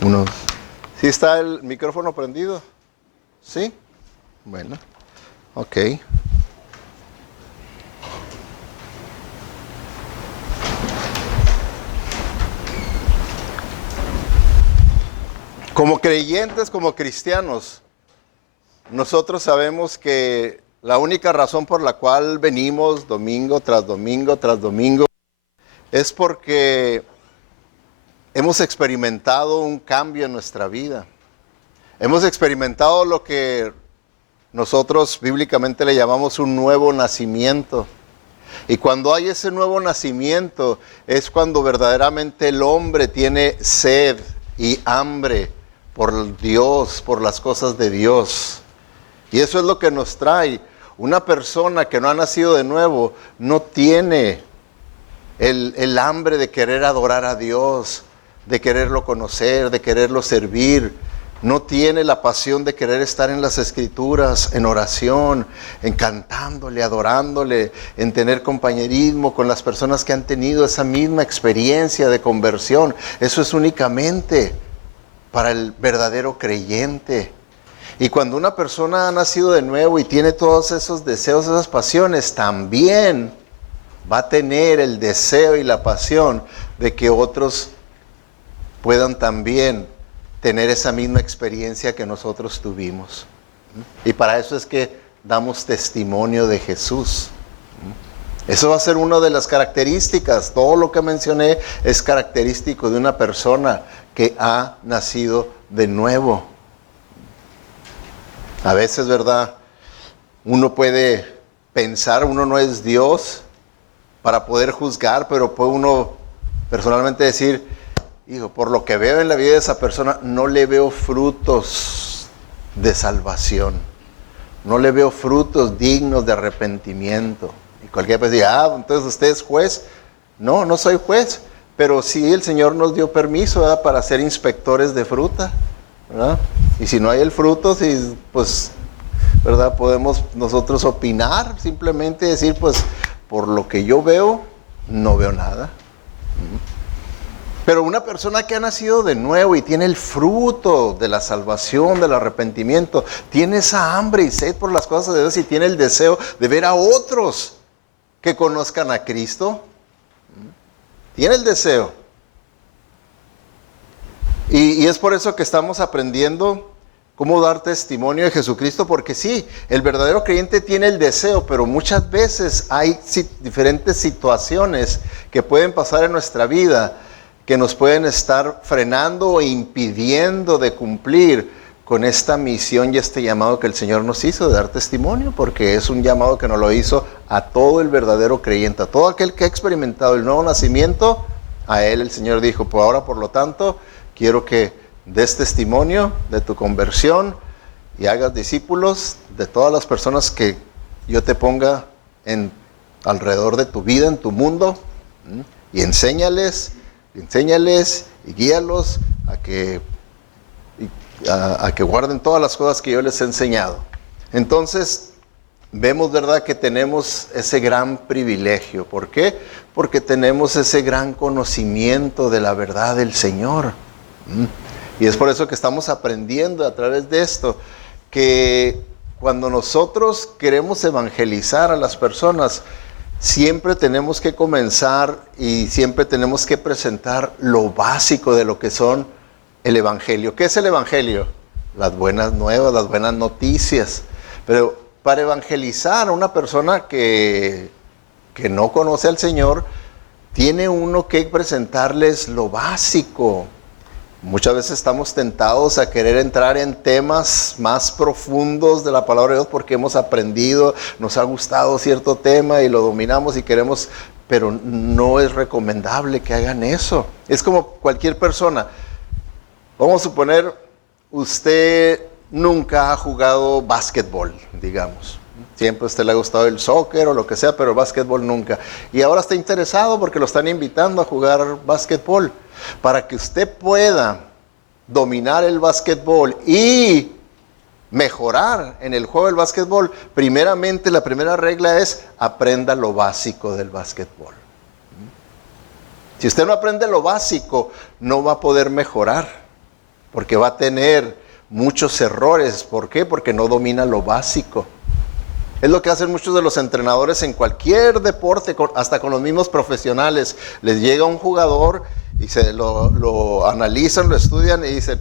Uno. ¿Sí está el micrófono prendido? ¿Sí? Bueno, ok. Como creyentes, como cristianos, nosotros sabemos que la única razón por la cual venimos domingo tras domingo tras domingo es porque hemos experimentado un cambio en nuestra vida. Hemos experimentado lo que nosotros bíblicamente le llamamos un nuevo nacimiento. Y cuando hay ese nuevo nacimiento es cuando verdaderamente el hombre tiene sed y hambre por Dios, por las cosas de Dios. Y eso es lo que nos trae. Una persona que no ha nacido de nuevo no tiene el hambre de querer adorar a Dios, de quererlo conocer, de quererlo servir. No tiene la pasión de querer estar en las Escrituras, en oración, en cantándole, adorándole, en tener compañerismo con las personas que han tenido esa misma experiencia de conversión. Eso es únicamente para el verdadero creyente. Y cuando una persona ha nacido de nuevo y tiene todos esos deseos, esas pasiones, también va a tener el deseo y la pasión de que otros puedan también tener esa misma experiencia que nosotros tuvimos. Y para eso es que damos testimonio de Jesús. Eso va a ser una de las características. Todo lo que mencioné es característico de una persona que ha nacido de nuevo. A veces, ¿verdad? Uno puede pensar, uno no es Dios para poder juzgar, pero puede uno personalmente decir, hijo, por lo que veo en la vida de esa persona, no le veo frutos de salvación. No le veo frutos dignos de arrepentimiento. Y cualquiera puede decir, entonces usted es juez. No, no soy juez, pero sí el Señor nos dio permiso, ¿verdad?, para ser inspectores de fruta, ¿verdad? Y si no hay el fruto, pues, ¿verdad?, podemos nosotros opinar, simplemente decir, pues, por lo que yo veo, no veo nada. Pero una persona que ha nacido de nuevo y tiene el fruto de la salvación, del arrepentimiento, tiene esa hambre y sed por las cosas de Dios y tiene el deseo de ver a otros que conozcan a Cristo. Tiene el deseo. Y es por eso que estamos aprendiendo cómo dar testimonio de Jesucristo, porque sí, el verdadero creyente tiene el deseo, pero muchas veces hay diferentes situaciones que pueden pasar en nuestra vida que nos pueden estar frenando e impidiendo de cumplir con esta misión y este llamado que el Señor nos hizo de dar testimonio, porque es un llamado que nos lo hizo a todo el verdadero creyente, a todo aquel que ha experimentado el nuevo nacimiento. A él el Señor dijo, pues ahora por lo tanto, quiero que des testimonio de tu conversión y hagas discípulos de todas las personas que yo te ponga alrededor de tu vida, en tu mundo, y enséñales y guíalos a que guarden todas las cosas que yo les he enseñado. Entonces, vemos, ¿verdad?, que tenemos ese gran privilegio. ¿Por qué? Porque tenemos ese gran conocimiento de la verdad del Señor. Y es por eso que estamos aprendiendo a través de esto, que cuando nosotros queremos evangelizar a las personas, siempre tenemos que comenzar y siempre tenemos que presentar lo básico de lo que son el Evangelio. ¿Qué es el Evangelio? Las buenas nuevas, las buenas noticias. Pero para evangelizar a una persona que no conoce al Señor, tiene uno que presentarles lo básico. Muchas veces estamos tentados a querer entrar en temas más profundos de la palabra de Dios porque hemos aprendido, nos ha gustado cierto tema y lo dominamos y queremos, pero no es recomendable que hagan eso. Es como cualquier persona. Vamos a suponer, usted nunca ha jugado básquetbol, digamos. Siempre a usted le ha gustado el soccer o lo que sea, pero el básquetbol nunca. Y ahora está interesado porque lo están invitando a jugar básquetbol. Para que usted pueda dominar el básquetbol y mejorar en el juego del básquetbol, primeramente la primera regla es aprenda lo básico del básquetbol. Si usted no aprende lo básico, no va a poder mejorar. porque va a tener muchos errores. ¿Por qué? Porque no domina lo básico. Es lo que hacen muchos de los entrenadores en cualquier deporte, hasta con los mismos profesionales. Les llega un jugador y lo analizan, lo estudian y dicen,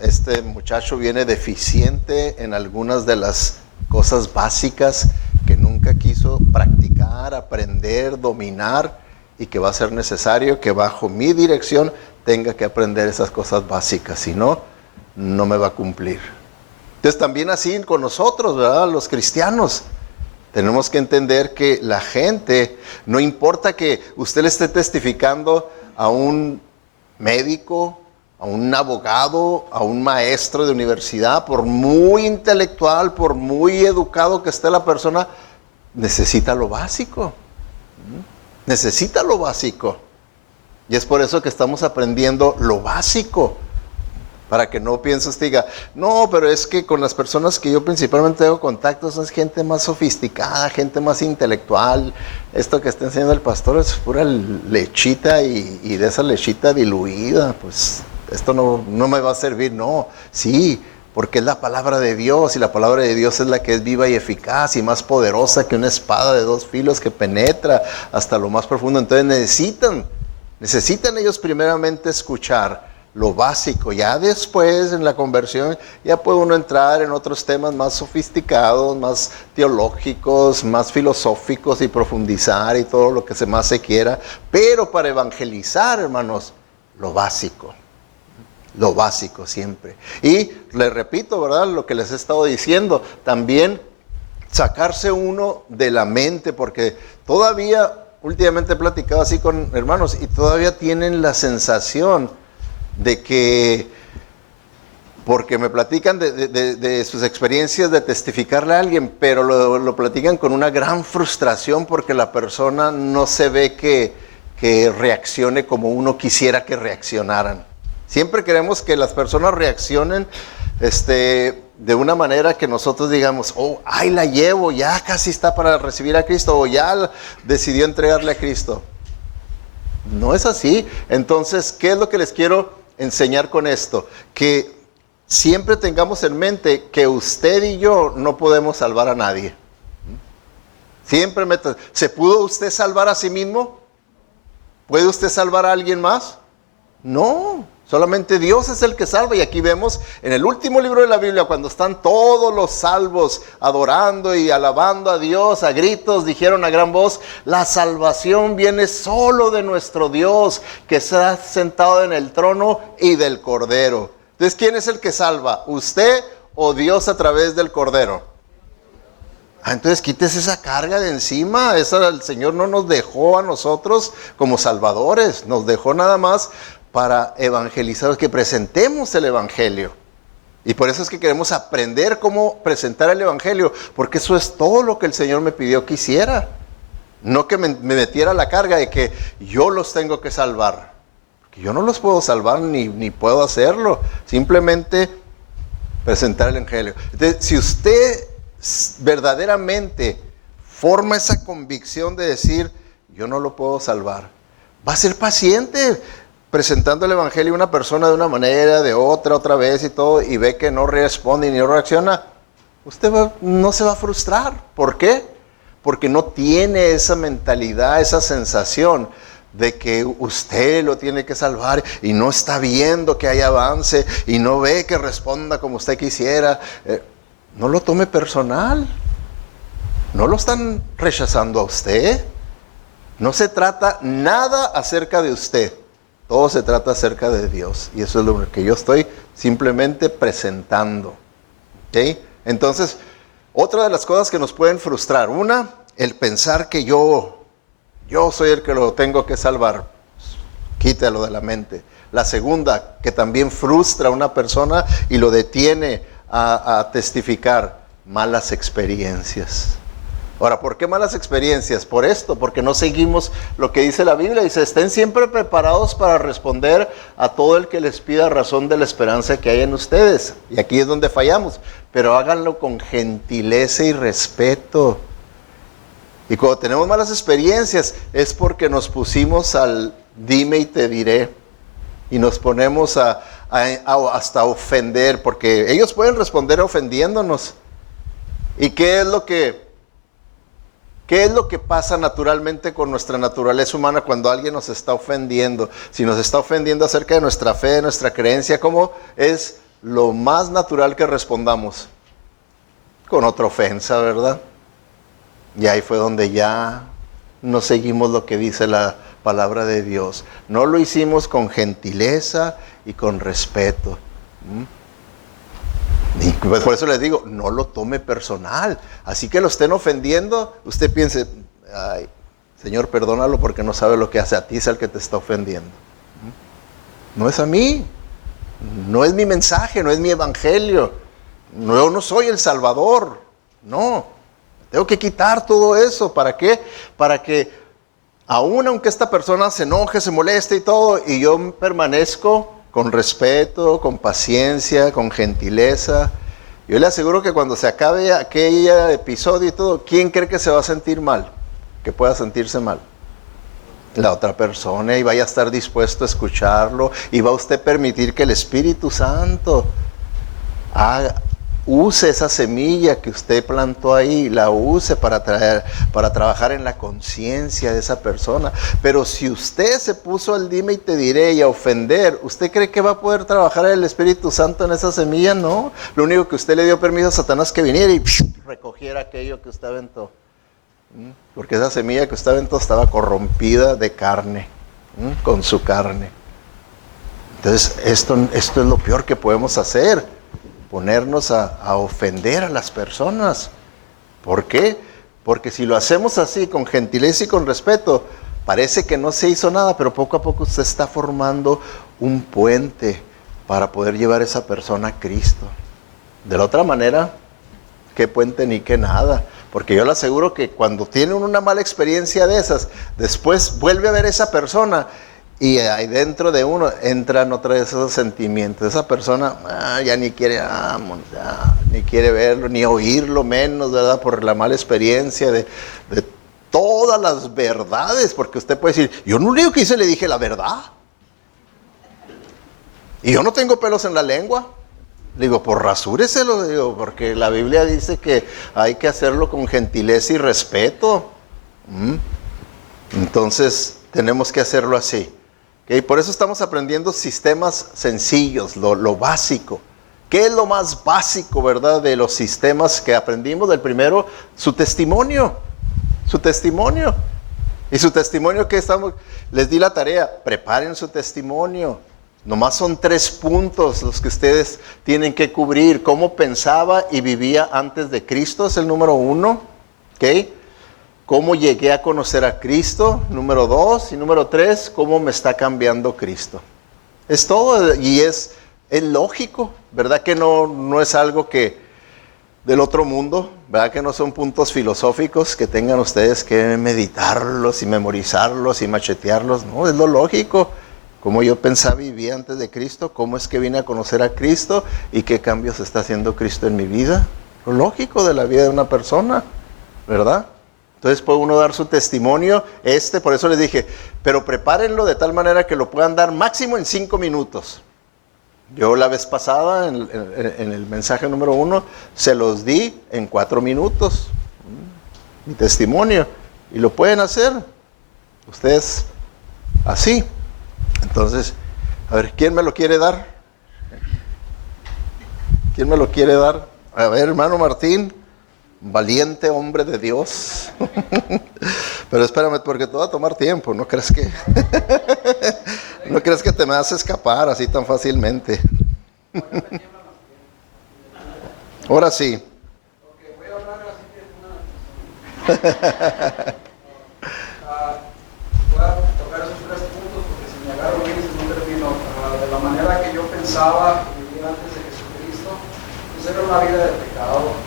este muchacho viene deficiente en algunas de las cosas básicas que nunca quiso practicar, aprender, dominar, y que va a ser necesario que bajo mi dirección tenga que aprender esas cosas básicas, si no, no me va a cumplir. Entonces también así con nosotros, ¿verdad? Los cristianos, tenemos que entender que la gente, no importa que usted le esté testificando a un médico, a un abogado, a un maestro de universidad, por muy intelectual, por muy educado que esté la persona, necesita lo básico. Necesita lo básico. Y es por eso que estamos aprendiendo lo básico. Para que no piense usted, diga, no, pero es que con las personas que yo principalmente tengo contactos es gente más sofisticada, gente más intelectual. Esto que está enseñando el pastor es pura lechita y de esa lechita diluida. Pues esto no me va a servir. No, sí, porque es la palabra de Dios, y la palabra de Dios es la que es viva y eficaz y más poderosa que una espada de 2 filos que penetra hasta lo más profundo. Entonces necesitan ellos primeramente escuchar lo básico. Ya después, en la conversión, ya puede uno entrar en otros temas más sofisticados, más teológicos, más filosóficos, y profundizar y todo lo que más se quiera. Pero para evangelizar, hermanos, lo básico siempre. Y les repito, ¿verdad? Lo que les he estado diciendo, también sacarse uno de la mente, porque todavía, últimamente he platicado así con hermanos, y todavía tienen la sensación de que, porque me platican de sus experiencias de testificarle a alguien, pero lo platican con una gran frustración porque la persona no se ve que reaccione como uno quisiera que reaccionaran. Siempre queremos que las personas reaccionen de una manera que nosotros digamos, oh, ahí la llevo, ya casi está para recibir a Cristo, o ya decidió entregarle a Cristo. No es así. Entonces, ¿qué es lo que les quiero enseñar con esto? Que siempre tengamos en mente que usted y yo no podemos salvar a nadie. Siempre ¿se pudo usted salvar a sí mismo? ¿Puede usted salvar a alguien más? No, solamente Dios es el que salva. Y aquí vemos en el último libro de la Biblia, cuando están todos los salvos adorando y alabando a Dios a gritos, dijeron a gran voz, la salvación viene solo de nuestro Dios, que está sentado en el trono y del Cordero. Entonces, ¿quién es el que salva? ¿Usted o Dios a través del Cordero? Entonces quítese esa carga de encima. El Señor no nos dejó a nosotros como salvadores, nos dejó nada más para evangelizar, que presentemos el Evangelio. Y por eso es que queremos aprender cómo presentar el Evangelio, porque eso es todo lo que el Señor me pidió que hiciera. No que me metiera la carga de que yo los tengo que salvar. Porque yo no los puedo salvar ni puedo hacerlo. Simplemente presentar el Evangelio. Entonces, si usted verdaderamente forma esa convicción de decir, yo no lo puedo salvar, va a ser paciente presentando el Evangelio a una persona de una manera, de otra vez y todo, y ve que no responde ni no reacciona, usted no se va a frustrar. ¿Por qué? Porque no tiene esa mentalidad, esa sensación de que usted lo tiene que salvar y no está viendo que hay avance y no ve que responda como usted quisiera. No lo tome personal. No lo están rechazando a usted. No se trata nada acerca de usted. Todo se trata acerca de Dios. Y eso es lo que yo estoy simplemente presentando. ¿Okay? Entonces, otra de las cosas que nos pueden frustrar. Una, el pensar que yo soy el que lo tengo que salvar. Quítalo de la mente. La segunda, que también frustra a una persona y lo detiene a testificar, malas experiencias. Ahora, ¿por qué malas experiencias? Por esto, porque no seguimos lo que dice la Biblia. Dice, estén siempre preparados para responder a todo el que les pida razón de la esperanza que hay en ustedes. Y aquí es donde fallamos, pero háganlo con gentileza y respeto. Y cuando tenemos malas experiencias es porque nos pusimos al dime y te diré. y nos ponemos hasta ofender, porque ellos pueden responder ofendiéndonos. ¿Y qué es lo que pasa naturalmente con nuestra naturaleza humana cuando alguien nos está ofendiendo? Si nos está ofendiendo acerca de nuestra fe, de nuestra creencia, ¿cómo es lo más natural que respondamos? Con otra ofensa, ¿verdad? Y ahí fue donde ya no seguimos lo que dice la palabra de Dios. No lo hicimos con gentileza y con respeto. Y pues por eso les digo, no lo tome personal. Así que lo estén ofendiendo, usted piense, ay, Señor, perdónalo porque no sabe lo que hace. A ti es el que te está ofendiendo. No es a mí. No es mi mensaje, no es mi evangelio. Yo no soy el Salvador. No. Tengo que quitar todo eso. ¿Para qué? Para que aún aunque esta persona se enoje, se moleste y todo, y yo permanezco con respeto, con paciencia, con gentileza, yo le aseguro que cuando se acabe aquel episodio y todo, ¿quién cree que se va a sentir mal? Que pueda sentirse mal. La otra persona, y vaya a estar dispuesto a escucharlo, y va a usted permitir que el Espíritu Santo use esa semilla que usted plantó ahí, la use para trabajar en la conciencia de esa persona. Pero si usted se puso al dime y te diré y a ofender, ¿usted cree que va a poder trabajar el Espíritu Santo en esa semilla? No. Lo único que usted le dio permiso a Satanás que viniera y recogiera aquello que usted aventó. Porque esa semilla que usted aventó estaba corrompida de carne, con su carne. Entonces, esto es lo peor que podemos hacer. Ponernos a ofender a las personas. ¿Por qué? Porque si lo hacemos así, con gentileza y con respeto, parece que no se hizo nada, pero poco a poco usted está formando un puente para poder llevar a esa persona a Cristo. De la otra manera, qué puente ni qué nada. Porque yo le aseguro que cuando tienen una mala experiencia de esas, después vuelve a ver a esa persona y ahí dentro de uno entran otra vez esos sentimientos. Esa persona ya ni quiere, ni quiere verlo, ni oírlo menos, ¿verdad? Por la mala experiencia de todas las verdades. Porque usted puede decir, yo lo único que hice le dije la verdad. Y yo no tengo pelos en la lengua. Le digo, pues rasúreselo, digo, porque la Biblia dice que hay que hacerlo con gentileza y respeto. Entonces tenemos que hacerlo así. ¿Okay? Por eso estamos aprendiendo sistemas sencillos, lo básico. ¿Qué es lo más básico, verdad, de los sistemas que aprendimos? Del primero, su testimonio. Su testimonio. Y su testimonio que les di la tarea, preparen su testimonio. Nomás son 3 puntos los que ustedes tienen que cubrir. Cómo pensaba y vivía antes de Cristo es el número 1. ¿Okay? Cómo llegué a conocer a Cristo, número 2. Y número 3, cómo me está cambiando Cristo. Es todo y es lógico, ¿verdad? Que no es algo que del otro mundo, ¿verdad? Que no son puntos filosóficos que tengan ustedes que meditarlos y memorizarlos y machetearlos. No, es lo lógico. Cómo yo pensaba y vivía antes de Cristo, cómo es que vine a conocer a Cristo y qué cambios está haciendo Cristo en mi vida. Lo lógico de la vida de una persona, ¿verdad? Entonces puede uno dar su testimonio, por eso les dije, pero prepárenlo de tal manera que lo puedan dar máximo en 5 minutos. Yo la vez pasada, en el mensaje número 1, se los di en 4 minutos, mi testimonio, y lo pueden hacer ustedes así. Entonces, a ver, ¿quién me lo quiere dar? ¿Quién me lo quiere dar? A ver, hermano Martín. Valiente hombre de Dios. Pero espérame, porque te va a tomar tiempo. No crees que no crees que te me vas a escapar así tan fácilmente. Ahora sí. Voy a hablar así que voy a tocar esos 3 puntos porque si me agarro bien no termino. De la manera que yo pensaba vivir antes de Jesucristo, pues era una vida de pecado.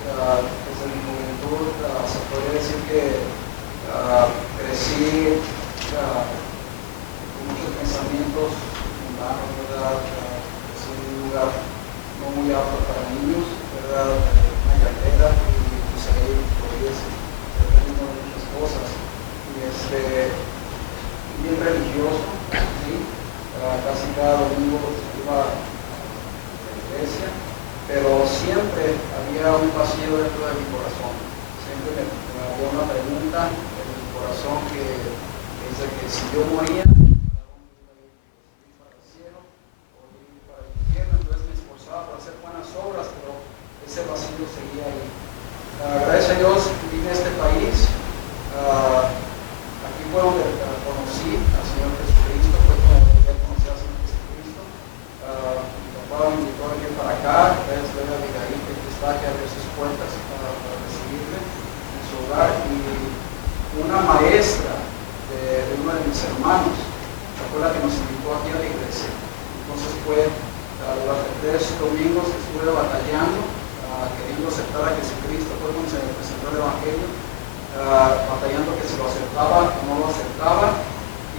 Se podría decir que crecí con muchos pensamientos mundanos, ¿verdad? Crecí en un lugar no muy apto para niños, ¿verdad? Una carrera y pues ahí podías aprender muchas cosas. Y bien religioso, ¿sí? casi cada domingo iba a la iglesia, pero siempre había un vacío dentro de mi corazón. Siempre me había una pregunta en mi corazón que dice que si yo moría, para el cielo o para el infierno. Entonces me esforzaba por hacer buenas obras, pero ese vacío seguía ahí. Gracias a Dios vine a este país. Aquí fue donde conocí al Señor Jesucristo, fue como llegué a conocer al Señor Jesucristo. Mi papá me invitó a venir para acá, gracias a Abigail que está aquí a abrir sus puertas para recibirme en su hogar. Y una maestra de uno de mis hermanos fue la que nos invitó aquí a la iglesia. Entonces fue durante 3 domingos que estuve batallando, queriendo aceptar a Jesucristo. Fue cuando se me presentó el Evangelio, batallando que si lo aceptaba o no lo aceptaba.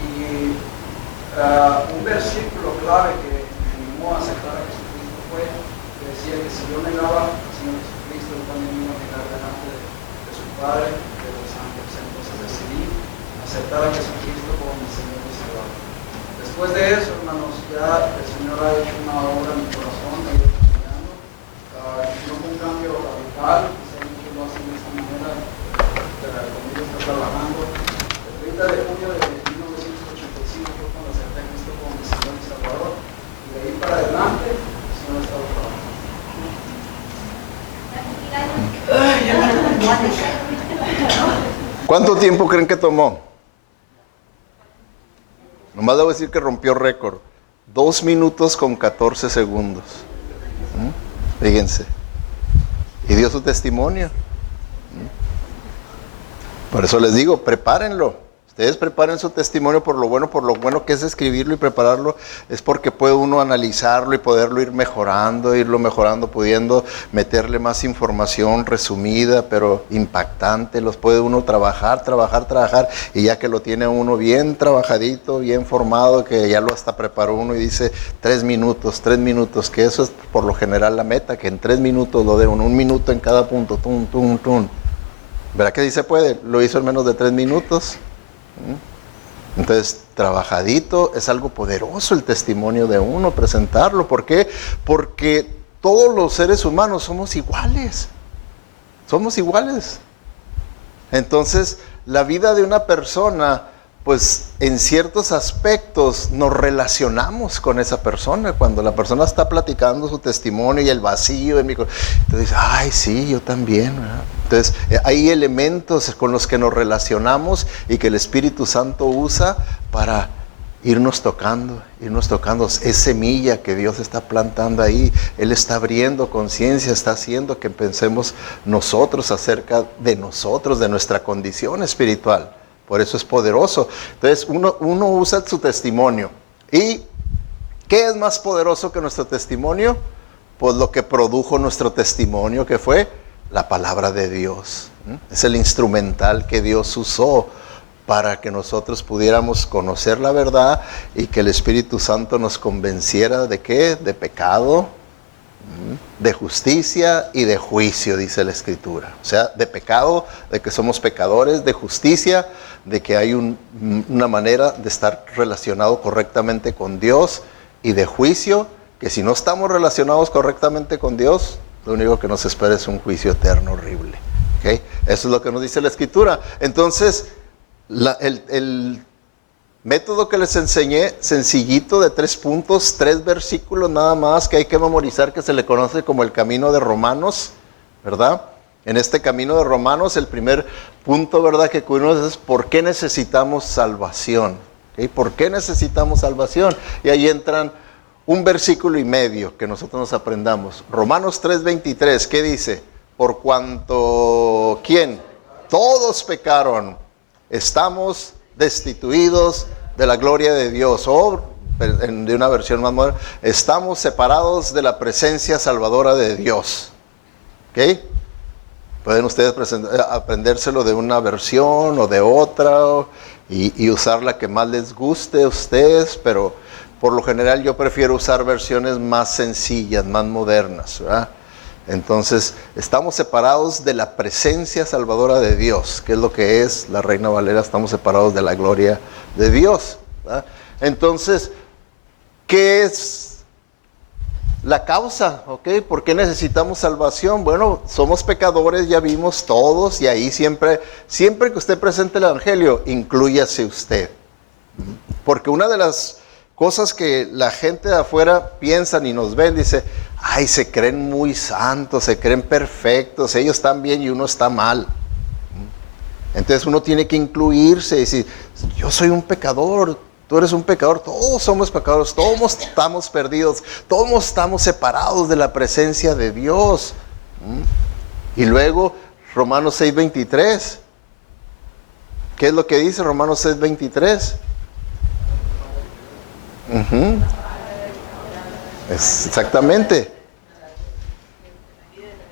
Y un versículo clave que me animó a aceptar a Jesucristo fue que decía que si yo negaba al Señor Jesucristo, él también iba a negar delante de su Padre, de los ángeles. Entonces decidí aceptar a Jesucristo como mi Señor y Salvador. Después de eso, hermanos, ya el Señor ha hecho una obra en mi corazón, me ha ido cambiando. No fue un cambio radical, quizás muchos lo hacen de esta manera, conmigo está trabajando. El 30 de junio de 1985 fue cuando acepté a Cristo como mi Señor y Salvador. Y de ahí para adelante, el Señor ha estado trabajando. ¿Cuánto tiempo creen que tomó? Nomás debo decir que rompió récord. 2 minutos con 14 segundos. Fíjense. Y dio su testimonio. Por eso les digo, prepárenlo. Ustedes preparen su testimonio por lo bueno que es escribirlo y prepararlo, es porque puede uno analizarlo y poderlo ir mejorando, pudiendo meterle más información resumida, pero impactante. Los puede uno trabajar, y ya que lo tiene uno bien trabajadito, bien formado, que ya lo hasta preparó uno y dice 3 minutos, que eso es por lo general la meta, que en 3 minutos lo dé uno, 1 minuto en cada punto, ¿Verdad que sí se puede? Lo hizo en menos de 3 minutos. Entonces, trabajadito, es algo poderoso el testimonio de uno, presentarlo. ¿Por qué? Porque todos los seres humanos somos iguales. Entonces, la vida de una persona, pues en ciertos aspectos nos relacionamos con esa persona. Cuando la persona está platicando su testimonio y el vacío en mi corazón, entonces, ay, sí, yo también, ¿verdad? Entonces, hay elementos con los que nos relacionamos y que el Espíritu Santo usa para irnos tocando. Es semilla que Dios está plantando ahí. Él está abriendo conciencia, está haciendo que pensemos nosotros acerca de nosotros, de nuestra condición espiritual. Por eso es poderoso. Entonces, uno usa su testimonio. ¿Y qué es más poderoso que nuestro testimonio? Pues lo que produjo nuestro testimonio, que fue la palabra de Dios. Es el instrumental que Dios usó para que nosotros pudiéramos conocer la verdad y que el Espíritu Santo nos convenciera de ¿qué? De pecado, de justicia y de juicio, dice la Escritura. O sea, de pecado, de que somos pecadores, de justicia, de que hay una manera de estar relacionado correctamente con Dios, y de juicio, que si no estamos relacionados correctamente con Dios, lo único que nos espera es un juicio eterno horrible. ¿Okay? Eso es lo que nos dice la Escritura. Entonces, el método que les enseñé, sencillito, de 3 puntos, 3 versículos nada más que hay que memorizar, que se le conoce como el camino de Romanos, ¿verdad? En este camino de Romanos, el primer punto, ¿verdad?, que cubrimos es ¿por qué necesitamos salvación? ¿Okay? ¿Por qué necesitamos salvación? Y ahí entran 1 versículo y medio que nosotros nos aprendamos. Romanos 3:23, ¿qué dice? Por cuanto, ¿quién? Todos pecaron, estamos destituidos de la gloria de Dios. O, de una versión más moderna, estamos separados de la presencia salvadora de Dios. ¿Ok? Pueden ustedes aprendérselo de una versión o de otra y usar la que más les guste a ustedes, pero por lo general yo prefiero usar versiones más sencillas, más modernas, ¿verdad? Entonces, estamos separados de la presencia salvadora de Dios, que es lo que es la Reina Valera, estamos separados de la gloria de Dios, ¿verdad? Entonces, ¿qué es la causa? ¿Ok? ¿Por qué necesitamos salvación? Bueno, somos pecadores, ya vimos todos, y ahí siempre que usted presente el Evangelio, inclúyase usted. Porque una de las cosas que la gente de afuera piensan y nos ven, dice, ay, se creen muy santos, se creen perfectos, ellos están bien y uno está mal. Entonces uno tiene que incluirse y decir, yo soy un pecador, tú eres un pecador, todos somos pecadores, todos estamos perdidos, todos estamos separados de la presencia de Dios. Y luego Romanos 6:23, ¿qué es lo que dice Romanos 6:23? Exactamente.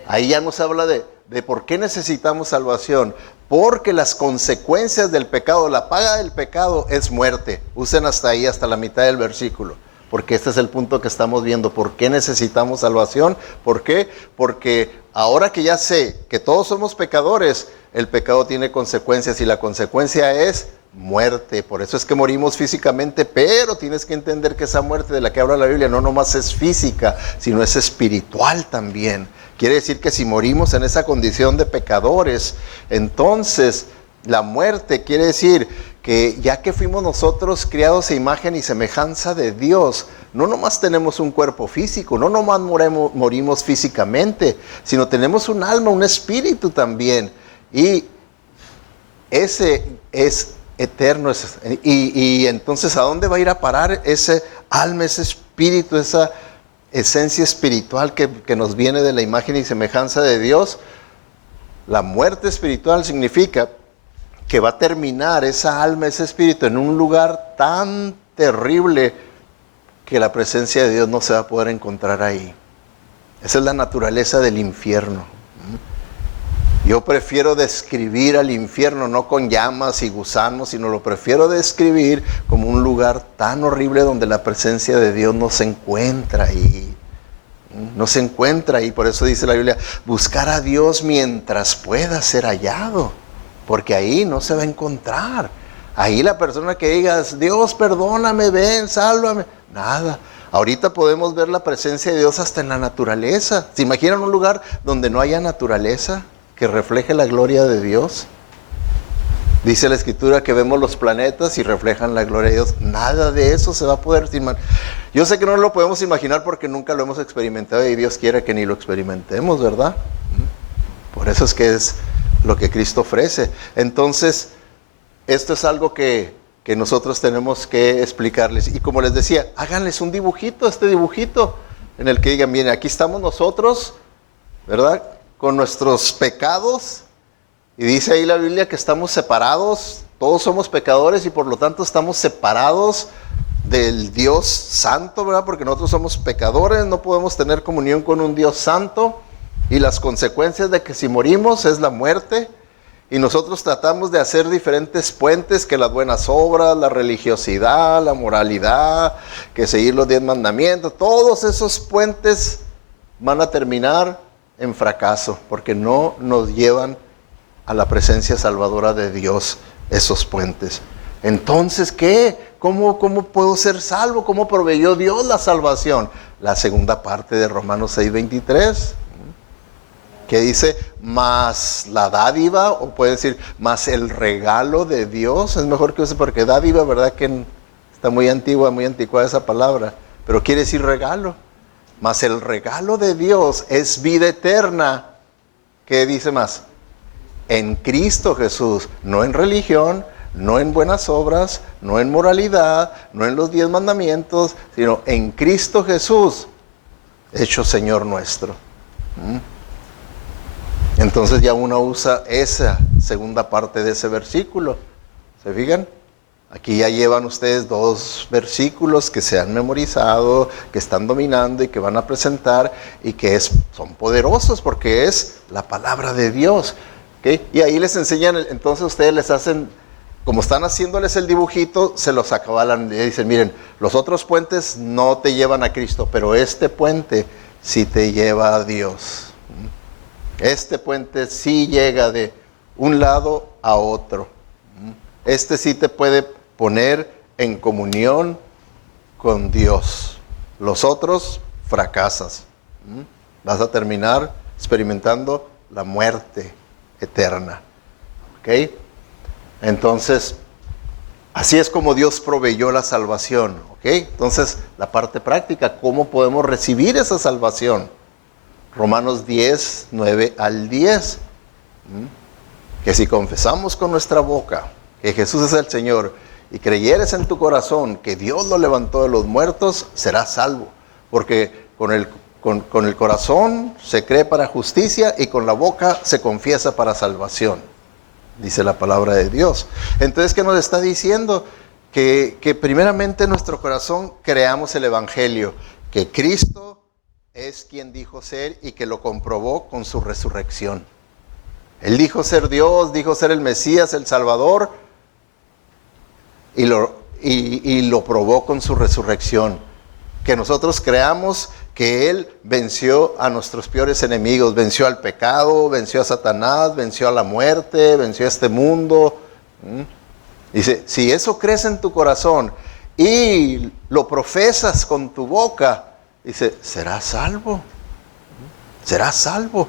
Ahí ya nos habla de por qué necesitamos salvación. Porque las consecuencias del pecado, la paga del pecado es muerte. Usen hasta ahí, hasta la mitad del versículo. Porque este es el punto que estamos viendo. ¿Por qué necesitamos salvación? ¿Por qué? Porque ahora que ya sé que todos somos pecadores, el pecado tiene consecuencias y la consecuencia es muerte. Por eso es que morimos físicamente, pero tienes que entender que esa muerte de la que habla la Biblia no nomás es física, sino es espiritual también. Quiere decir que si morimos en esa condición de pecadores, entonces la muerte quiere decir que ya que fuimos nosotros criados a imagen y semejanza de Dios, no nomás tenemos un cuerpo físico, no nomás morimos físicamente, sino tenemos un alma, un espíritu también. Y ese es eterno. Y entonces, ¿a dónde va a ir a parar ese alma, ese espíritu, esa esencia espiritual que nos viene de la imagen y semejanza de Dios? La muerte espiritual significa que va a terminar esa alma, ese espíritu en un lugar tan terrible que la presencia de Dios no se va a poder encontrar ahí. Esa es la naturaleza del infierno. Yo prefiero describir al infierno no con llamas y gusanos, sino lo prefiero describir como un lugar tan horrible donde la presencia de Dios no se encuentra ahí. No se encuentra ahí. Por eso dice la Biblia, buscar a Dios mientras pueda ser hallado, porque ahí no se va a encontrar. Ahí la persona que diga, Dios perdóname, ven, sálvame, nada. Ahorita podemos ver la presencia de Dios hasta en la naturaleza. ¿Se imaginan un lugar donde no haya naturaleza que refleje la gloria de Dios? Dice la Escritura que vemos los planetas y reflejan la gloria de Dios. Nada de eso se va a poder imaginar. Yo sé que no lo podemos imaginar porque nunca lo hemos experimentado y Dios quiere que ni lo experimentemos, ¿verdad? Por eso es que es lo que Cristo ofrece. Entonces, esto es algo que nosotros tenemos que explicarles. Y como les decía, háganles un dibujito, este dibujito, en el que digan, miren, aquí estamos nosotros, ¿verdad? Con nuestros pecados. Y dice ahí la Biblia que estamos separados, todos somos pecadores y por lo tanto estamos separados del Dios santo, ¿verdad? Porque nosotros somos pecadores, no podemos tener comunión con un Dios santo. Y las consecuencias de que si morimos es la muerte. Y nosotros tratamos de hacer diferentes puentes, que las buenas obras, la religiosidad, la moralidad, que seguir los 10 mandamientos. Todos esos puentes van a terminar en fracaso, porque no nos llevan a la presencia salvadora de Dios, esos puentes. Entonces, ¿qué? ¿Cómo puedo ser salvo? ¿Cómo proveyó Dios la salvación? La segunda parte de Romanos 6:23, que dice, más la dádiva, o puede decir, más el regalo de Dios. Es mejor que use, porque dádiva, ¿verdad? Que está muy antigua, muy anticuada esa palabra, pero quiere decir regalo. Mas el regalo de Dios es vida eterna. ¿Qué dice más? En Cristo Jesús, no en religión, no en buenas obras, no en moralidad, no en los 10 mandamientos, sino en Cristo Jesús, hecho Señor nuestro. Entonces ya uno usa esa segunda parte de ese versículo. ¿Se fijan? Aquí ya llevan ustedes 2 versículos que se han memorizado, que están dominando y que van a presentar y que son poderosos porque es la palabra de Dios. ¿Okay? Y ahí les enseñan, entonces ustedes les hacen, como están haciéndoles el dibujito, se los acabalan y dicen, miren, los otros puentes no te llevan a Cristo, pero este puente sí te lleva a Dios. Este puente sí llega de un lado a otro. Este sí te puede poner en comunión con Dios. Los otros fracasas. Vas a terminar experimentando la muerte eterna. ¿Ok? Entonces, así es como Dios proveyó la salvación. ¿Ok? Entonces, la parte práctica, ¿cómo podemos recibir esa salvación? Romanos 10, 9 al 10. Que si confesamos con nuestra boca que Jesús es el Señor y creyeres en tu corazón que Dios lo levantó de los muertos, serás salvo. Porque con el corazón se cree para justicia y con la boca se confiesa para salvación, dice la palabra de Dios. Entonces, ¿qué nos está diciendo? Que primeramente en nuestro corazón creamos el Evangelio, que Cristo es quien dijo ser y que lo comprobó con su resurrección. Él dijo ser Dios, dijo ser el Mesías, el Salvador, y lo probó con su resurrección. Que nosotros creamos que Él venció a nuestros peores enemigos, venció al pecado, venció a Satanás, venció a la muerte, venció a este mundo. Dice, si eso crees en tu corazón y lo profesas con tu boca, dice, serás salvo. Serás salvo.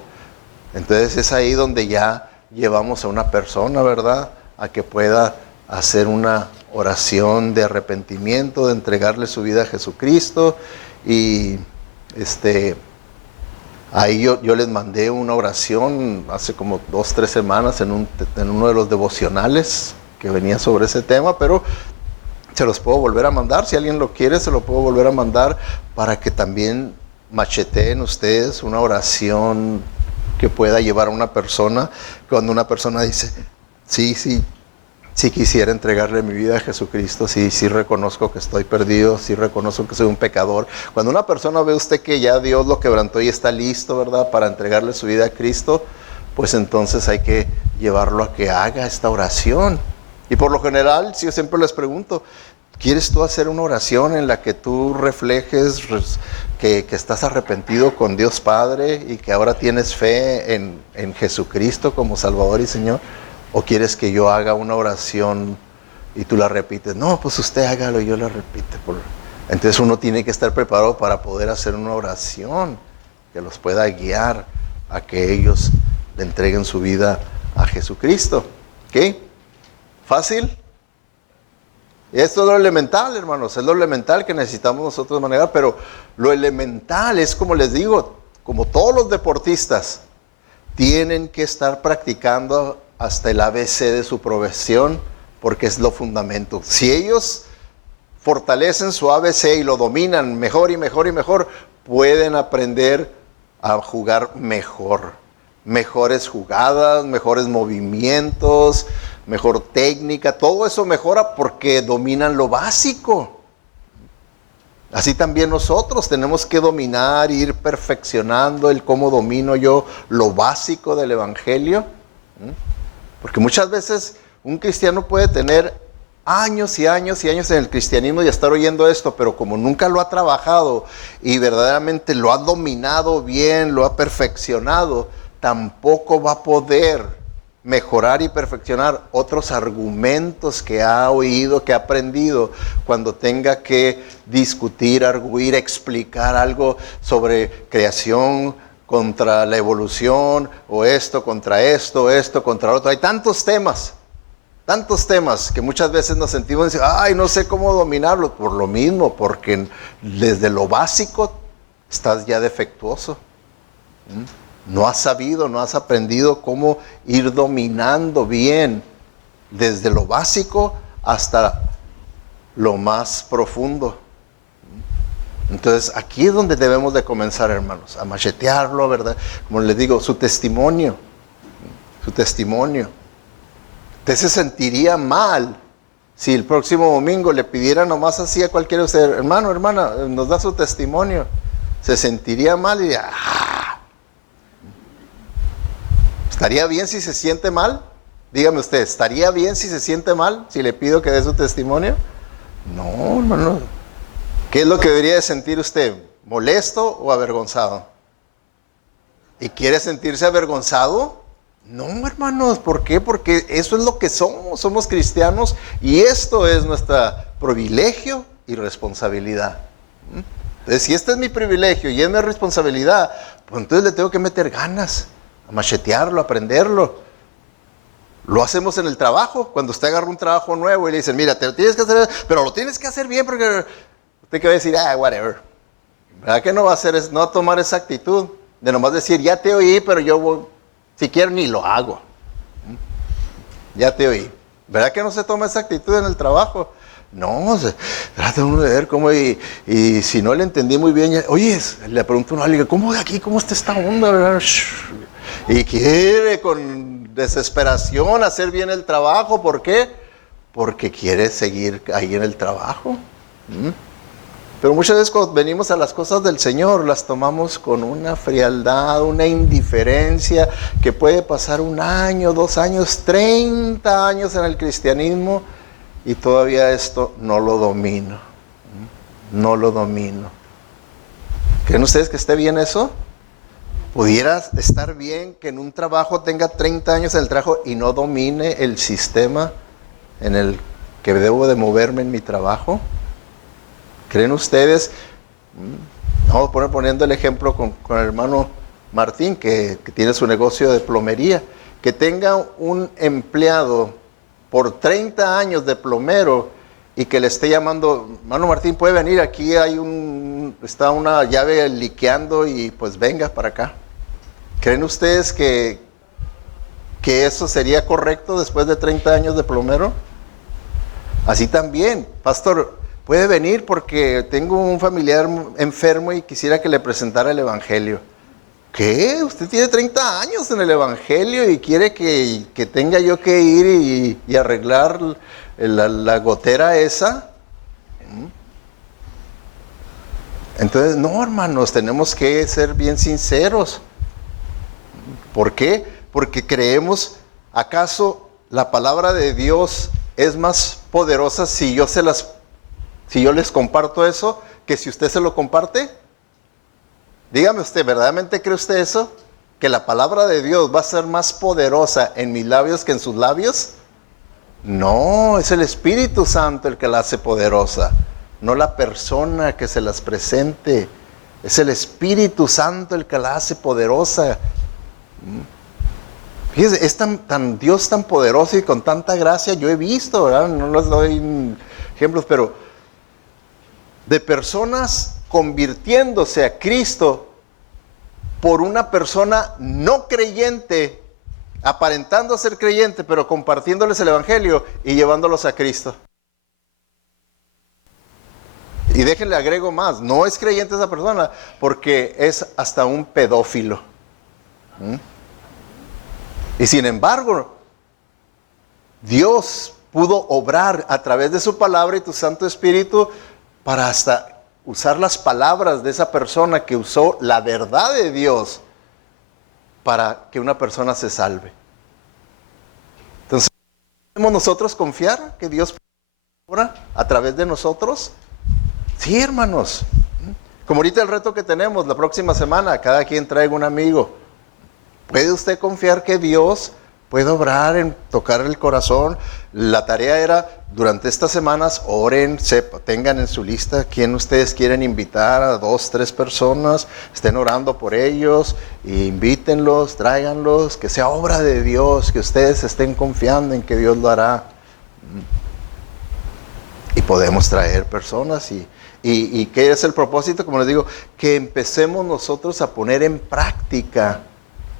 Entonces es ahí donde ya llevamos a una persona, ¿verdad?, a que pueda hacer una oración de arrepentimiento, de entregarle su vida a Jesucristo. Y ahí yo les mandé una oración hace como 2-3 semanas en uno de los devocionales que venía sobre ese tema, pero se los puedo volver a mandar. Si alguien lo quiere, se lo puedo volver a mandar para que también macheteen ustedes una oración que pueda llevar a una persona. Cuando una persona dice, sí quisiera entregarle mi vida a Jesucristo, sí reconozco que estoy perdido, sí reconozco que soy un pecador. Cuando una persona ve usted que ya Dios lo quebrantó y está listo, ¿verdad?, para entregarle su vida a Cristo, pues entonces hay que llevarlo a que haga esta oración. Y por lo general, yo siempre les pregunto, ¿quieres tú hacer una oración en la que tú reflejes que estás arrepentido con Dios Padre y que ahora tienes fe en Jesucristo como Salvador y Señor? ¿O quieres que yo haga una oración y tú la repites? No, pues usted hágalo y yo la repito. Entonces uno tiene que estar preparado para poder hacer una oración que los pueda guiar a que ellos le entreguen su vida a Jesucristo. ¿Ok? ¿Fácil? Esto es lo elemental, hermanos, es lo elemental que necesitamos nosotros manejar, pero lo elemental es, como les digo, como todos los deportistas, tienen que estar practicando hasta el ABC de su profesión, porque es lo fundamento. Si ellos fortalecen su ABC y lo dominan mejor y mejor y mejor, pueden aprender a jugar mejor. Mejores jugadas, mejores movimientos, mejor técnica, todo eso mejora porque dominan lo básico. Así también nosotros tenemos que dominar, ir perfeccionando el cómo domino yo lo básico del Evangelio. Porque muchas veces un cristiano puede tener años y años y años en el cristianismo y estar oyendo esto, pero como nunca lo ha trabajado y verdaderamente lo ha dominado bien, lo ha perfeccionado, tampoco va a poder mejorar y perfeccionar otros argumentos que ha oído, que ha aprendido, cuando tenga que discutir, arguir, explicar algo sobre creación contra la evolución, o esto contra esto, esto contra otro. Hay tantos temas que muchas veces nos sentimos, ay, no sé cómo dominarlo. Por lo mismo, porque desde lo básico estás ya defectuoso. No has sabido, no has aprendido cómo ir dominando bien desde lo básico hasta lo más profundo. Entonces aquí es donde debemos de comenzar, hermanos, a machetearlo, ¿verdad? Como les digo, su testimonio. Usted se sentiría mal si el próximo domingo le pidiera nomás así a cualquiera de ustedes, hermano, hermana, nos da su testimonio. Se sentiría mal y diría, ¿estaría bien si se siente mal? Dígame usted, ¿estaría bien si se siente mal si le pido que dé su testimonio? No, hermano. ¿Qué es lo que debería de sentir usted? ¿Molesto o avergonzado? ¿Y quiere sentirse avergonzado? No, hermanos, ¿por qué? Porque eso es lo que somos cristianos y esto es nuestro privilegio y responsabilidad. Entonces, si este es mi privilegio y es mi responsabilidad, pues entonces le tengo que meter ganas a machetearlo, a aprenderlo. Lo hacemos en el trabajo, cuando usted agarra un trabajo nuevo y le dicen, mira, te lo tienes que hacer, pero lo tienes que hacer bien porque usted que va a decir, whatever. ¿Verdad que no va a hacer, no va a tomar esa actitud de nomás decir, ya te oí, pero yo voy, si quiero ni lo hago? Ya te oí. ¿Verdad que no se toma esa actitud en el trabajo? No, trata uno de ver cómo, y si no le entendí muy bien, oye, le pregunto a uno a alguien, ¿cómo de aquí, cómo está esta onda, verdad? Y quiere con desesperación hacer bien el trabajo. ¿Por qué? Porque quiere seguir ahí en el trabajo. Pero muchas veces cuando venimos a las cosas del Señor, las tomamos con una frialdad, una indiferencia, que puede pasar 1 año, 2 años, 30 años en el cristianismo, y todavía esto no lo domino. No lo domino. ¿Creen ustedes que esté bien eso? ¿Pudiera estar bien que en un trabajo tenga 30 años en el trabajo y no domine el sistema en el que debo de moverme en mi trabajo? ¿Creen ustedes? Vamos a poniendo el ejemplo con el hermano Martín, que tiene su negocio de plomería. Que tenga un empleado por 30 años de plomero y que le esté llamando, hermano Martín, puede venir, aquí hay está una llave liqueando y pues venga para acá. ¿Creen ustedes que eso sería correcto después de 30 años de plomero? Así también, pastor, puede venir porque tengo un familiar enfermo y quisiera que le presentara el evangelio. ¿Qué? Usted tiene 30 años en el evangelio y quiere que tenga yo que ir y arreglar la gotera esa. Entonces, no, hermanos, tenemos que ser bien sinceros. ¿Por qué? Porque creemos, ¿acaso la palabra de Dios es más poderosa si yo les comparto eso que si usted se lo comparte? Dígame usted, ¿verdaderamente cree usted eso? ¿Que la palabra de Dios va a ser más poderosa en mis labios que en sus labios? No, es el Espíritu Santo el que la hace poderosa, no la persona que se las presente. Es el Espíritu Santo el que la hace poderosa. Fíjese, es tan Dios tan poderoso y con tanta gracia, yo he visto, ¿verdad? No les doy ejemplos, pero de personas convirtiéndose a Cristo por una persona no creyente, aparentando ser creyente, pero compartiéndoles el evangelio y llevándolos a Cristo. Y déjenle agrego más, no es creyente esa persona porque es hasta un pedófilo. Y sin embargo, Dios pudo obrar a través de su palabra y tu Santo Espíritu para hasta usar las palabras de esa persona que usó la verdad de Dios para que una persona se salve. Entonces, ¿podemos nosotros confiar que Dios obra a través de nosotros? Sí, hermanos. Como ahorita el reto que tenemos la próxima semana, cada quien traiga un amigo. ¿Puede usted confiar que Dios puede obrar en tocar el corazón? La tarea era, durante estas semanas, oren, tengan en su lista quién ustedes quieren invitar, a 2, 3 personas, estén orando por ellos, e invítenlos, tráiganlos, que sea obra de Dios, que ustedes estén confiando en que Dios lo hará. Y podemos traer personas y ¿qué es el propósito? Como les digo, que empecemos nosotros a poner en práctica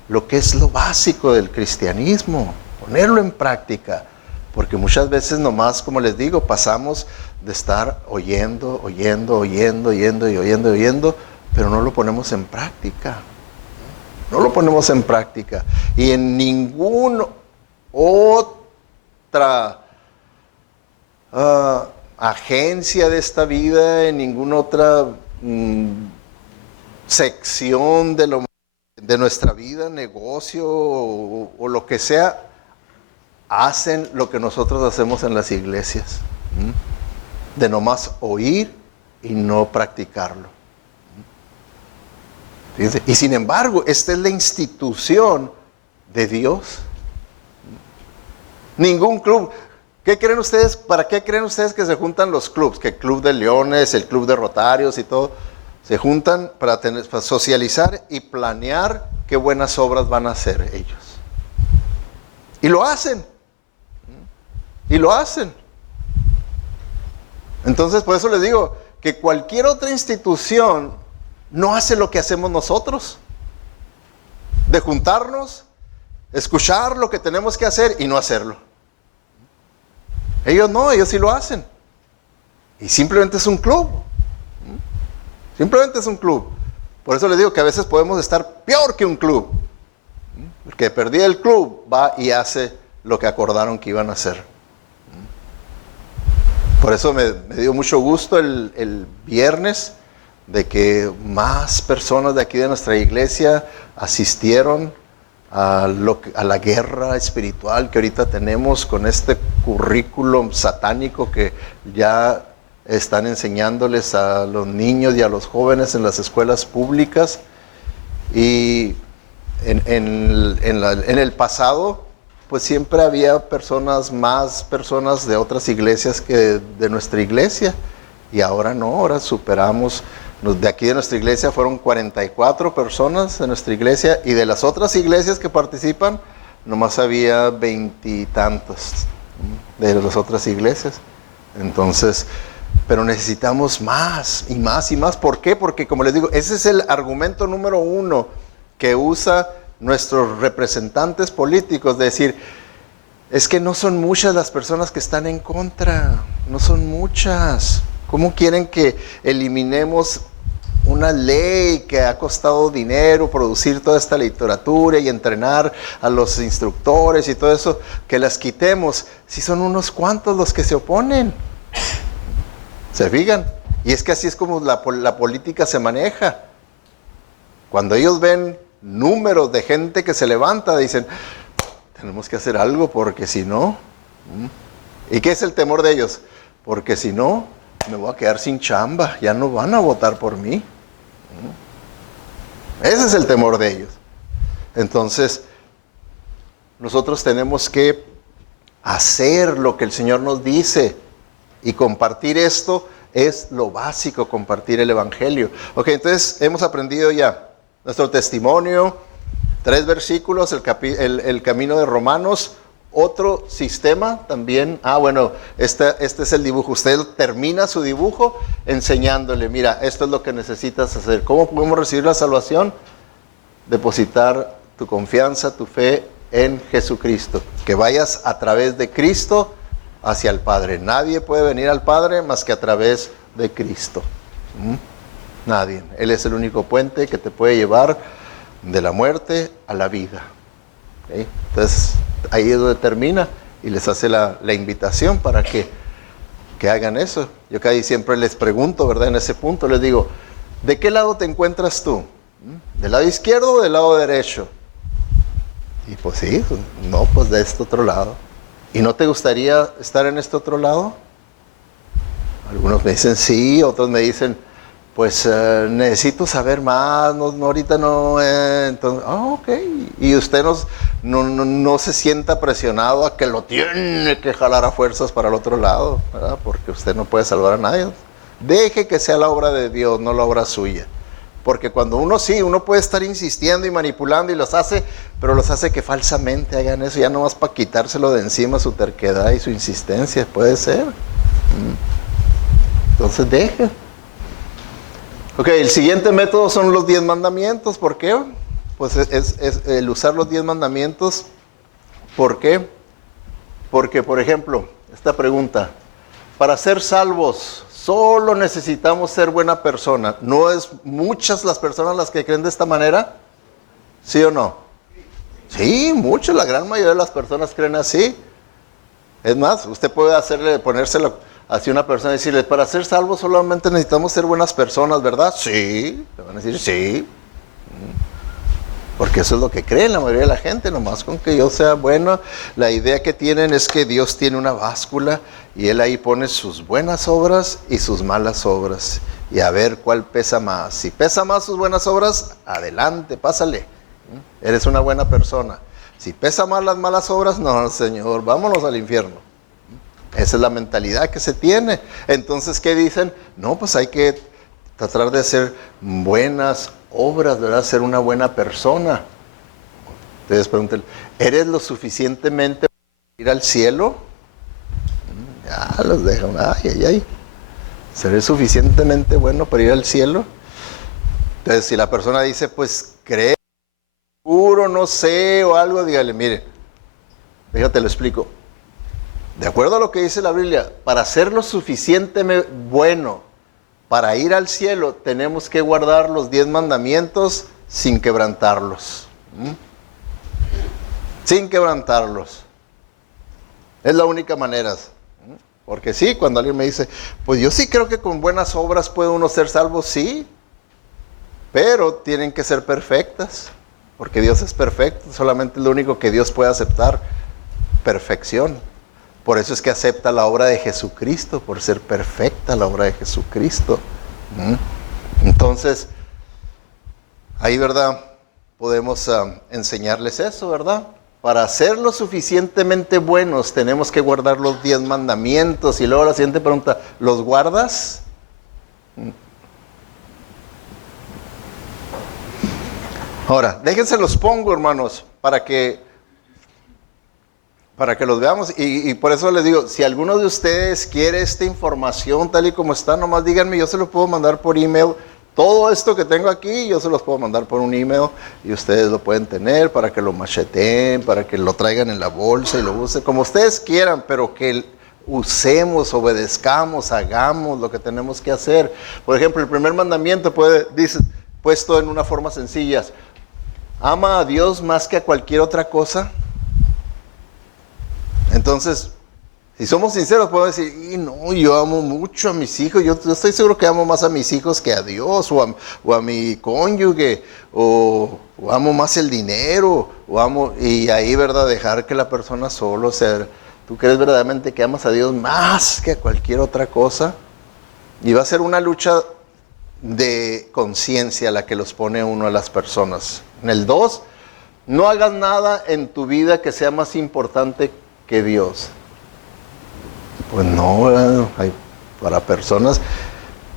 lo que es lo básico del cristianismo, ponerlo en práctica, porque muchas veces nomás, como les digo, pasamos de estar oyendo, pero no lo ponemos en práctica. No lo ponemos en práctica. Y en ninguna otra agencia de esta vida, en ninguna otra sección de nuestra vida, negocio o lo que sea, hacen lo que nosotros hacemos en las iglesias, de nomás oír y no practicarlo. Fíjense, y sin embargo, esta es la institución de Dios. Ningún club, ¿Qué creen ustedes? ¿Para qué creen ustedes que se juntan los clubs? Que el club de leones, el club de rotarios y todo, se juntan para socializar y planear qué buenas obras van a hacer ellos. Y lo hacen. Y lo hacen. Entonces, por eso les digo que cualquier otra institución no hace lo que hacemos nosotros. De juntarnos, escuchar lo que tenemos que hacer y no hacerlo. Ellos no, ellos sí lo hacen. Y simplemente es un club. Simplemente es un club. Por eso les digo que a veces podemos estar peor que un club. El que perdía el club va y hace lo que acordaron que iban a hacer. Por eso me dio mucho gusto el viernes de que más personas de aquí de nuestra iglesia asistieron a la guerra espiritual que ahorita tenemos con este currículum satánico que ya están enseñándoles a los niños y a los jóvenes en las escuelas públicas. Y en el pasado, pues siempre había más personas de otras iglesias que de nuestra iglesia. Y ahora no, ahora superamos. De aquí de nuestra iglesia fueron 44 personas de nuestra iglesia, y de las otras iglesias que participan, nomás había 20 y tantos de las otras iglesias. Entonces, pero necesitamos más y más y más. ¿Por qué? Porque, como les digo, ese es el argumento número uno que usa nuestros representantes políticos, de decir, es que no son muchas las personas que están en contra, no son muchas. ¿Cómo quieren que eliminemos una ley que ha costado dinero producir toda esta literatura y entrenar a los instructores y todo eso, que las quitemos si son unos cuantos los que se oponen? ¿Se fijan? Y es que así es como la política se maneja. Cuando ellos ven números de gente que se levanta, dicen, tenemos que hacer algo porque si no... ¿Y qué es el temor de ellos? Porque si no, me voy a quedar sin chamba, ya no van a votar por mí. Ese es el temor de ellos. Entonces, nosotros tenemos que hacer lo que el Señor nos dice, y compartir esto es lo básico, compartir el Evangelio. Ok, entonces hemos aprendido ya nuestro testimonio, 3 versículos, el camino de Romanos. Otro sistema también, bueno, este es el dibujo. Usted termina su dibujo enseñándole, mira, esto es lo que necesitas hacer. ¿Cómo podemos recibir la salvación? Depositar tu confianza, tu fe en Jesucristo. Que vayas a través de Cristo hacia el Padre. Nadie puede venir al Padre más que a través de Cristo. Nadie. Él es el único puente que te puede llevar de la muerte a la vida. ¿Okay? Entonces, ahí es donde termina y les hace la invitación para que hagan eso. Yo casi siempre les pregunto, ¿verdad? En ese punto les digo, ¿de qué lado te encuentras tú? ¿Del lado izquierdo o del lado derecho? Y pues sí, no, pues de este otro lado. ¿Y no te gustaría estar en este otro lado? Algunos me dicen sí, otros me dicen, pues necesito saber más, no, ahorita no. Entonces, ok. Y usted no se sienta presionado a que lo tiene que jalar a fuerzas para el otro lado, ¿verdad? Porque usted no puede salvar a nadie. Deje que sea la obra de Dios, no la obra suya. Porque cuando uno puede estar insistiendo y manipulando y los hace, pero los hace que falsamente hagan eso, ya nomás para quitárselo de encima su terquedad y su insistencia, puede ser. Entonces deje. Ok, el siguiente método son los 10 mandamientos. ¿Por qué? Pues es el usar los 10 mandamientos. ¿Por qué? Porque, por ejemplo, esta pregunta, para ser salvos, solo necesitamos ser buena persona. ¿No es muchas las personas las que creen de esta manera? ¿Sí o no? Sí, muchas, la gran mayoría de las personas creen así. Es más, usted puede ponérselo así a una persona y decirle, para ser salvos solamente necesitamos ser buenas personas, ¿verdad? Sí, le van a decir sí. Porque eso es lo que creen la mayoría de la gente, nomás con que yo sea bueno. La idea que tienen es que Dios tiene una báscula y Él ahí pone sus buenas obras y sus malas obras. Y a ver cuál pesa más. Si pesa más sus buenas obras, adelante, pásale. Eres una buena persona. Si pesa más las malas obras, no, Señor, vámonos al infierno. Esa es la mentalidad que se tiene. Entonces, ¿qué dicen? No, pues hay que tratar de hacer buenas obras, ¿verdad? Ser una buena persona. Ustedes preguntan, ¿eres lo suficientemente para ir al cielo? Ya los dejan, ay. ¿Seré suficientemente bueno para ir al cielo? Entonces, si la persona dice, pues, cree, seguro, no sé, o algo, dígale, mire, déjate lo explico. De acuerdo a lo que dice la Biblia, para ser lo suficientemente bueno para ir al cielo, tenemos que guardar los 10 mandamientos sin quebrantarlos. Sin quebrantarlos. Es la única manera. Porque sí, cuando alguien me dice, pues yo sí creo que con buenas obras puede uno ser salvo, sí, pero tienen que ser perfectas, porque Dios es perfecto, solamente es lo único que Dios puede aceptar, perfección. Por eso es que acepta la obra de Jesucristo, por ser perfecta la obra de Jesucristo. Entonces, ahí, ¿verdad? Podemos enseñarles eso, ¿verdad? Para ser lo suficientemente buenos tenemos que guardar los 10 mandamientos. Y luego la siguiente pregunta, ¿los guardas? Ahora, déjense los pongo, hermanos, para que los veamos. Y por eso les digo, si alguno de ustedes quiere esta información tal y como está, nomás díganme, yo se lo puedo mandar por email. Todo esto que tengo aquí, yo se los puedo mandar por un email y ustedes lo pueden tener para que lo macheteen, para que lo traigan en la bolsa y lo usen, como ustedes quieran, pero que usemos, obedezcamos, hagamos lo que tenemos que hacer. Por ejemplo, el primer mandamiento dice, puesto en una forma sencilla, ama a Dios más que a cualquier otra cosa. Entonces, si somos sinceros, podemos decir, no, yo amo mucho a mis hijos, yo estoy seguro que amo más a mis hijos que a Dios, o a mi cónyuge, o amo más el dinero, y ahí, ¿verdad? Dejar que la persona solo, o sea, ¿tú crees verdaderamente que amas a Dios más que a cualquier otra cosa? Y va a ser una lucha de conciencia la que los pone uno a las personas. En el 2, no hagas nada en tu vida que sea más importante que Dios. Pues no, hay para personas.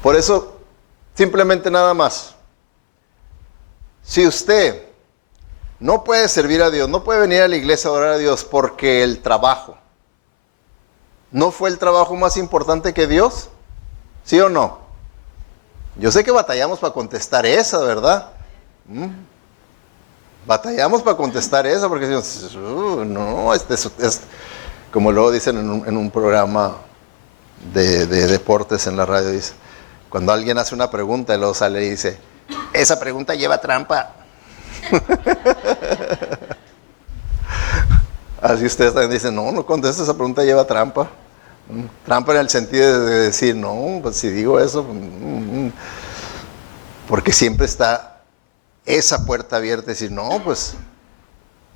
Por eso, simplemente nada más. Si usted no puede servir a Dios, no puede venir a la iglesia a orar a Dios porque el trabajo no fue el trabajo más importante que Dios, ¿sí o no? Yo sé que batallamos para contestar esa, ¿verdad? Batallamos para contestar esa porque decimos, no, como luego dicen en un programa de deportes en la radio, dice, cuando alguien hace una pregunta y luego sale y dice, esa pregunta lleva trampa. Así ustedes también dicen, no contesta, esa pregunta lleva trampa. Trampa en el sentido de decir, no, pues si digo eso, porque siempre está esa puerta abierta, decir, no, pues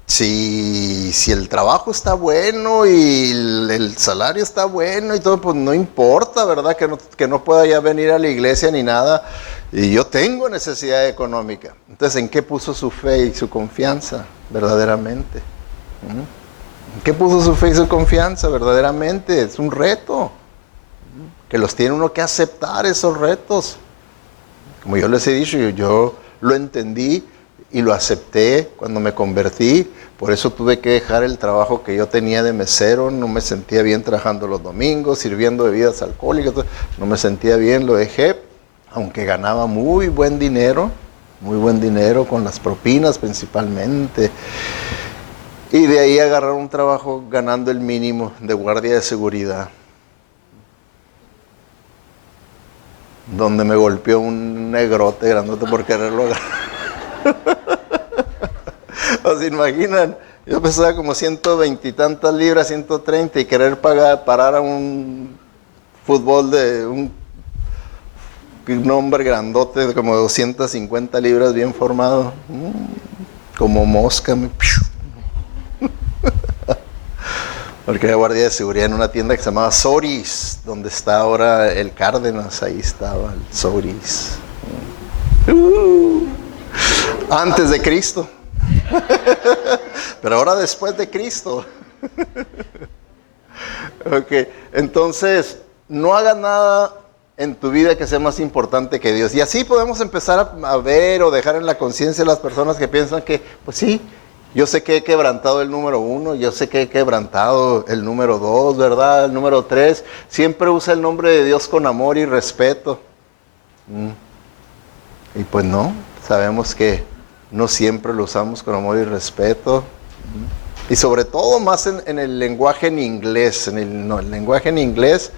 si el trabajo está bueno y el salario está bueno y todo, pues no importa, ¿verdad? Que no pueda ya venir a la iglesia ni nada. Y yo tengo necesidad económica. Entonces, ¿en qué puso su fe y su confianza verdaderamente? ¿En qué puso su fe y su confianza verdaderamente? Es un reto. Que los tiene uno que aceptar esos retos. Como yo les he dicho, yo lo entendí y lo acepté cuando me convertí. Por eso tuve que dejar el trabajo que yo tenía de mesero. No me sentía bien trabajando los domingos, sirviendo bebidas alcohólicas. No me sentía bien, lo dejé. Aunque ganaba muy buen dinero con las propinas principalmente. Y de ahí agarrar un trabajo ganando el mínimo de guardia de seguridad. Donde me golpeó un negrote grandote por quererlo agarrar. ¿O se imaginan? Yo pesaba como 120 y tantas libras, 130, y querer parar a un fútbol de un hombre grandote de como 250 libras bien formado. Como mosca. Porque era guardia de seguridad en una tienda que se llamaba Soris, donde está ahora el Cárdenas, ahí estaba el Soris. Antes de Cristo. Pero ahora después de Cristo. Ok, entonces, no hagas nada en tu vida que sea más importante que Dios. Y así podemos empezar a ver o dejar en la conciencia a las personas que piensan que, pues sí, yo sé que he quebrantado el número 1, yo sé que he quebrantado el número 2, ¿verdad? El número 3. Siempre usa el nombre de Dios con amor y respeto. Y pues no, sabemos que no siempre lo usamos con amor y respeto. Y sobre todo más en el lenguaje en inglés. El lenguaje en inglés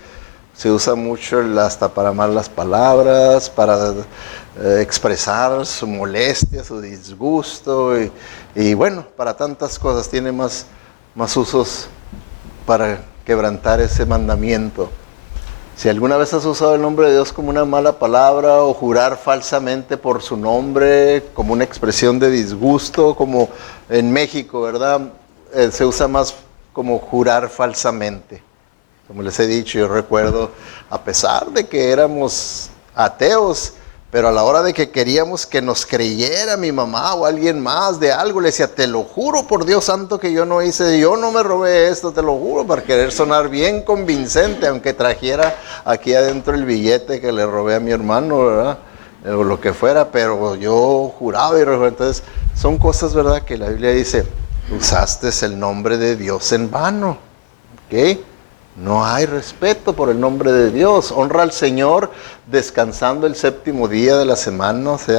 se usa mucho hasta para malas palabras, para expresar su molestia, su disgusto y bueno, para tantas cosas. Tiene más usos para quebrantar ese mandamiento. Si alguna vez has usado el nombre de Dios como una mala palabra o jurar falsamente por su nombre como una expresión de disgusto, como en México, ¿verdad? Se usa más como jurar falsamente. Como les he dicho, yo recuerdo, a pesar de que éramos ateos, pero a la hora de que queríamos que nos creyera mi mamá o alguien más de algo, le decía, te lo juro por Dios santo que yo no hice, yo no me robé esto, te lo juro, para querer sonar bien convincente, aunque trajera aquí adentro el billete que le robé a mi hermano, ¿verdad? O lo que fuera, pero yo juraba y recuerdo. Entonces, son cosas, ¿verdad?, que la Biblia dice, usaste el nombre de Dios en vano, ¿ok? No hay respeto por el nombre de Dios. Honra al Señor descansando el séptimo día de la semana, o sea,